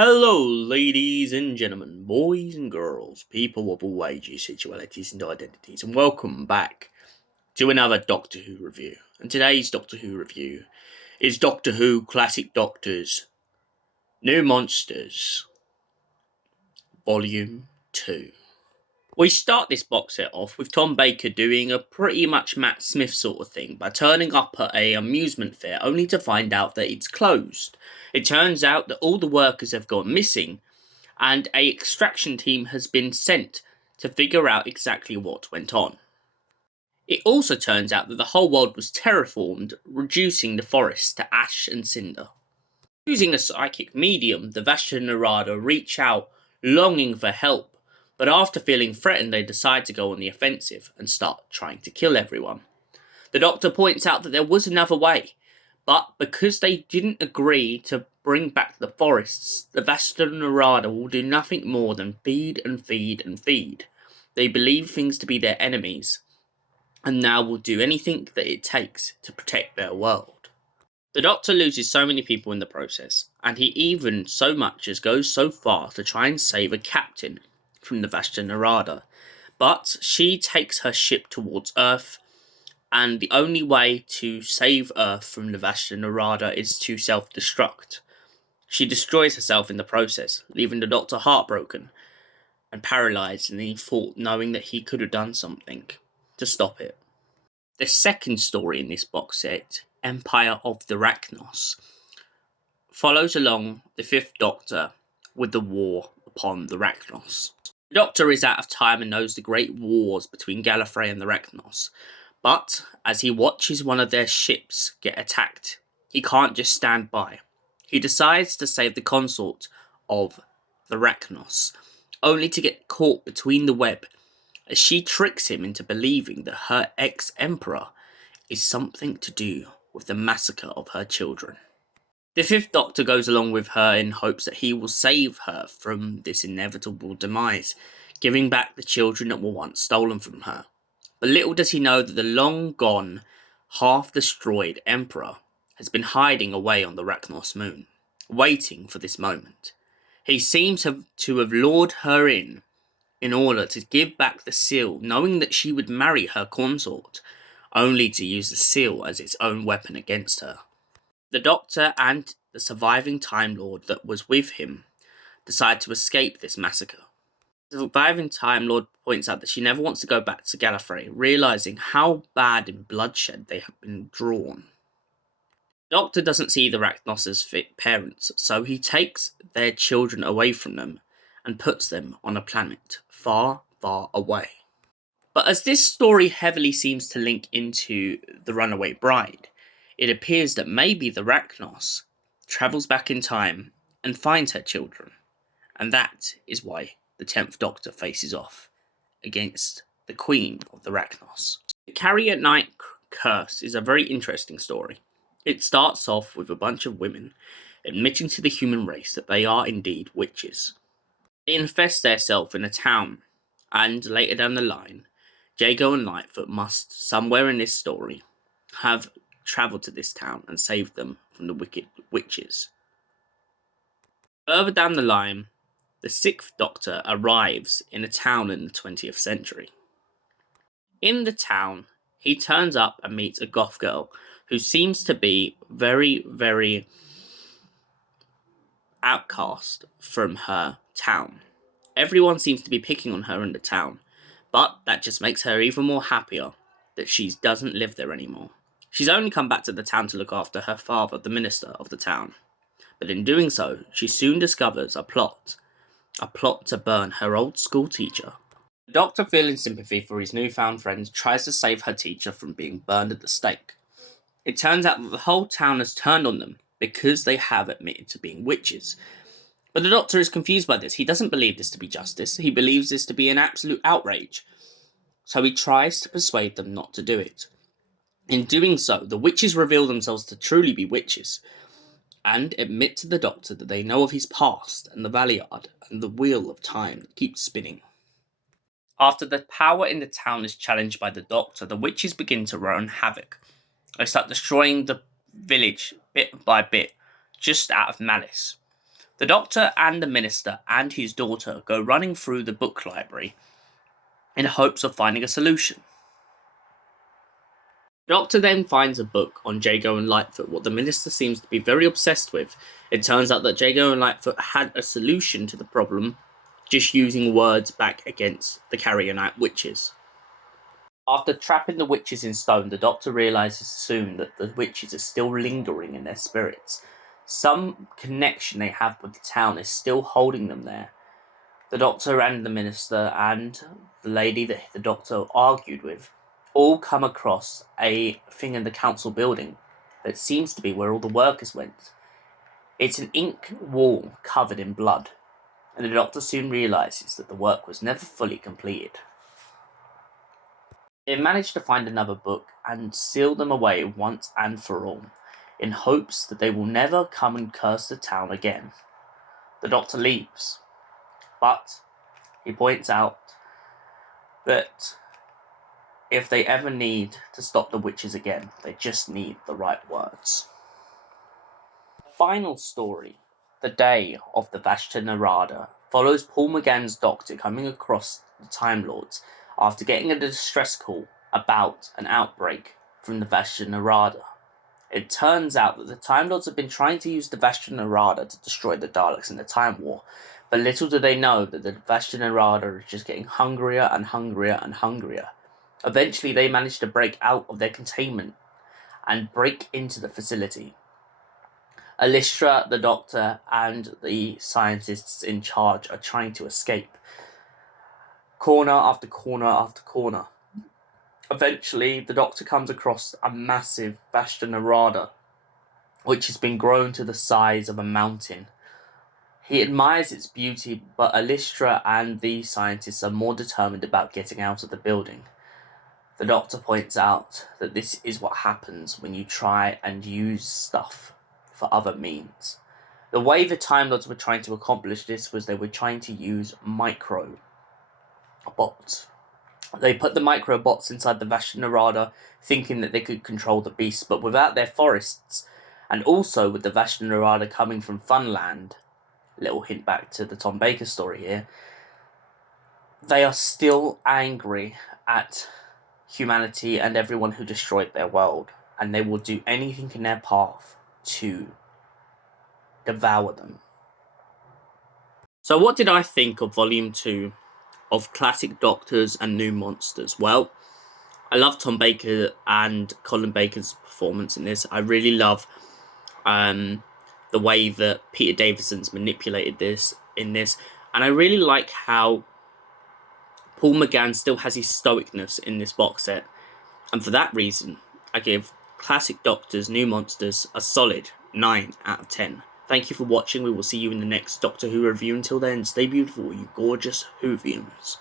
Hello, ladies and gentlemen, boys and girls, people of all ages, sexualities, and identities, and welcome back to another Doctor Who review. And today's Doctor Who review is Doctor Who Classic Doctors New Monsters, Volume 2. We start this box set off with Tom Baker doing a pretty much Matt Smith sort of thing by turning up at an amusement fair only to find out that it's closed. It turns out that all the workers have gone missing and an extraction team has been sent to figure out exactly what went on. It also turns out that the whole world was terraformed, reducing the forest to ash and cinder. Using a psychic medium, the Vashta Nerada reach out, longing for help, but after feeling threatened they decide to go on the offensive and start trying to kill everyone. The Doctor points out that there was another way, but because they didn't agree to bring back the forests, the Vashta Nerada will do nothing more than feed and feed and feed. They believe things to be their enemies, and now will do anything that it takes to protect their world. The Doctor loses so many people in the process, and he even so much as goes so far to try and save a captain from the Vashta Nerada, but she takes her ship towards Earth, and the only way to save Earth from the Vashta Nerada is to self-destruct. She destroys herself in the process, leaving the Doctor heartbroken and paralysed in the thought knowing that he could have done something to stop it. The second story in this box set, Empire of the Rachnos, follows along the Fifth Doctor with the war upon the Rachnos. The Doctor is out of time and knows the great wars between Gallifrey and the Rachnos, but as he watches one of their ships get attacked, he can't just stand by. He decides to save the consort of the Rachnos, only to get caught between the web as she tricks him into believing that her ex-emperor is something to do with the massacre of her children. The Fifth Doctor goes along with her in hopes that he will save her from this inevitable demise, giving back the children that were once stolen from her. But little does he know that the long-gone, half-destroyed Emperor has been hiding away on the Rachnos moon, waiting for this moment. He seems to have lured her in order to give back the seal, knowing that she would marry her consort, only to use the seal as its own weapon against her. The Doctor and the surviving Time Lord that was with him decide to escape this massacre. The surviving Time Lord points out that she never wants to go back to Gallifrey, realising how bad in bloodshed they have been drawn. The Doctor doesn't see the Rachnos' fit parents, so he takes their children away from them and puts them on a planet far, far away. But as this story heavily seems to link into the Runaway Bride, it appears that maybe the Rachnos travels back in time and finds her children, and that is why the 10th Doctor faces off against the Queen of the Rachnos. The Carrie at Night curse is a very interesting story. It starts off with a bunch of women admitting to the human race that they are indeed witches. They infest themselves in a town, and later down the line, Jago and Lightfoot must, somewhere in this story, have travelled to this town and saved them from the wicked witches. Further down the line, the 6th Doctor arrives in a town in the 20th century. In the town, he turns up and meets a goth girl who seems to be very, very outcast from her town. Everyone seems to be picking on her in the town, but that just makes her even more happier that she doesn't live there anymore. She's only come back to the town to look after her father, the minister of the town. But in doing so, she soon discovers a plot to burn her old school teacher. The Doctor, feeling sympathy for his newfound friend, tries to save her teacher from being burned at the stake. It turns out that the whole town has turned on them because they have admitted to being witches. But the Doctor is confused by this. He doesn't believe this to be justice. He believes this to be an absolute outrage. So he tries to persuade them not to do it. In doing so, the witches reveal themselves to truly be witches, and admit to the Doctor that they know of his past and the Valiard and the wheel of time that keeps spinning. After the power in the town is challenged by the Doctor, the witches begin to run havoc. They start destroying the village bit by bit, just out of malice. The Doctor and the Minister and his daughter go running through the book library in hopes of finding a solution. The Doctor then finds a book on Jago and Lightfoot, what the Minister seems to be very obsessed with. It turns out that Jago and Lightfoot had a solution to the problem, just using words back against the Carrier Night witches. After trapping the witches in stone, the Doctor realises soon that the witches are still lingering in their spirits. Some connection they have with the town is still holding them there. The Doctor and the Minister and the lady that the Doctor argued with all come across a thing in the council building that seems to be where all the workers went. It's an ink wall covered in blood, and the Doctor soon realises that the work was never fully completed. They manage to find another book and seal them away once and for all, in hopes that they will never come and curse the town again. The Doctor leaves, but he points out that if they ever need to stop the witches again, they just need the right words. The final story, The Day of the Vashta Nerada, follows Paul McGann's Doctor coming across the Time Lords after getting a distress call about an outbreak from the Vashta Nerada. It turns out that the Time Lords have been trying to use the Vashta Nerada to destroy the Daleks in the Time War, but little do they know that the Vashta Nerada is just getting hungrier and hungrier and hungrier. Eventually, they manage to break out of their containment and break into the facility. Alistra, the Doctor, and the scientists in charge are trying to escape. Corner after corner after corner. Eventually, the Doctor comes across a massive Vashta Nerada, which has been grown to the size of a mountain. He admires its beauty, but Alistra and the scientists are more determined about getting out of the building. The Doctor points out that this is what happens when you try and use stuff for other means. The way the Time Lords were trying to accomplish this was they were trying to use microbots. They put the microbots inside the Vashta Nerada, thinking that they could control the beasts, but without their forests, and also with the Vashta Nerada coming from Funland, little hint back to the Tom Baker story here, they are still angry at humanity and everyone who destroyed their world, and they will do anything in their path to devour them. So what did I think of Volume 2 of Classic Doctors and New Monsters? Well, I love Tom Baker and Colin Baker's performance in this. I really love the way that Peter Davison's manipulated this in this, and I really like how Paul McGann still has his stoicness in this box set, and for that reason, I give Classic Doctors, New Monsters a solid 9 out of 10. Thank you for watching. We will see you in the next Doctor Who review. Until then, stay beautiful, you gorgeous Whovians.